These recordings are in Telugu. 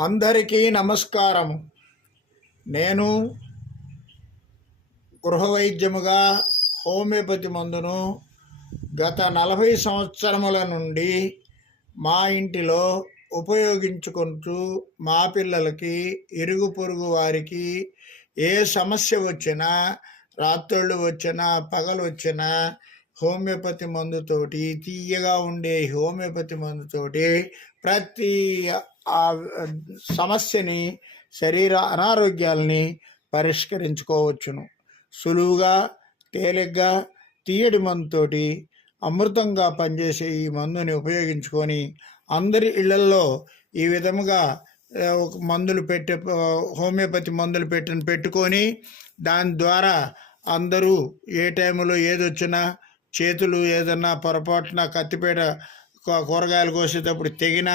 అందరికీ నమస్కారం నేను గృహవైద్యముగా హోమియోపతి మందును గత నలభై సంవత్సరముల నుండి మా ఇంటిలో ఉపయోగించుకుంటూ మా పిల్లలకి ఇరుగు పొరుగు వారికి ఏ సమస్య వచ్చినా రాత్రుళ్ళు వచ్చినా పగలు వచ్చినా హోమియోపతి మందుతోటి తీయగా ఉండే హోమియోపతి మందుతోటి ప్రతి ఆ సమస్యని శరీర అనారోగ్యాలని పరిష్కరించుకోవచ్చును. సులువుగా తేలిగ్గా తీయడి మందుతోటి అమృతంగా పనిచేసే ఈ మందుని ఉపయోగించుకొని అందరి ఇళ్ళల్లో ఈ విధముగా ఒక మందులు పెట్టే హోమియోపతి మందులు పెట్టిన పెట్టుకొని దాని ద్వారా అందరూ ఏ టైంలో ఏది వచ్చినా చేతులు ఏదన్నా పొరపాటున కత్తిపేట కూరగాయలు కోసేటప్పుడు తెగినా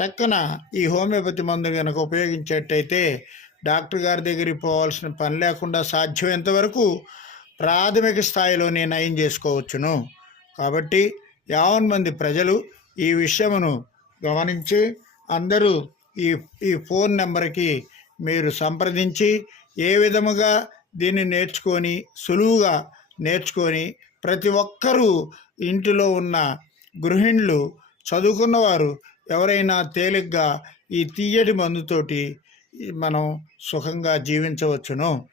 టక్కన ఈ హోమియోపతి మందు కనుక ఉపయోగించేటైతే డాక్టర్ గారి దగ్గరికి పోవాల్సిన పని లేకుండా సాధ్యమైనంత వరకు ప్రాథమిక స్థాయిలోనే నయం చేసుకోవచ్చును. కాబట్టి యావన్ మంది ప్రజలు ఈ విషయమును గమనించి అందరూ ఈ ఈ ఫోన్ నెంబర్కి మీరు సంప్రదించి ఏ విధముగా దీన్ని నేర్చుకొని సులువుగా నేర్చుకొని ప్రతి ఒక్కరూ ఇంటిలో ఉన్న గృహిణులు చదువుకున్నవారు ఎవరైనా తేలిగ్గా ఈ తీయటి మందుతోటి మనం సుఖంగా జీవించవచ్చును.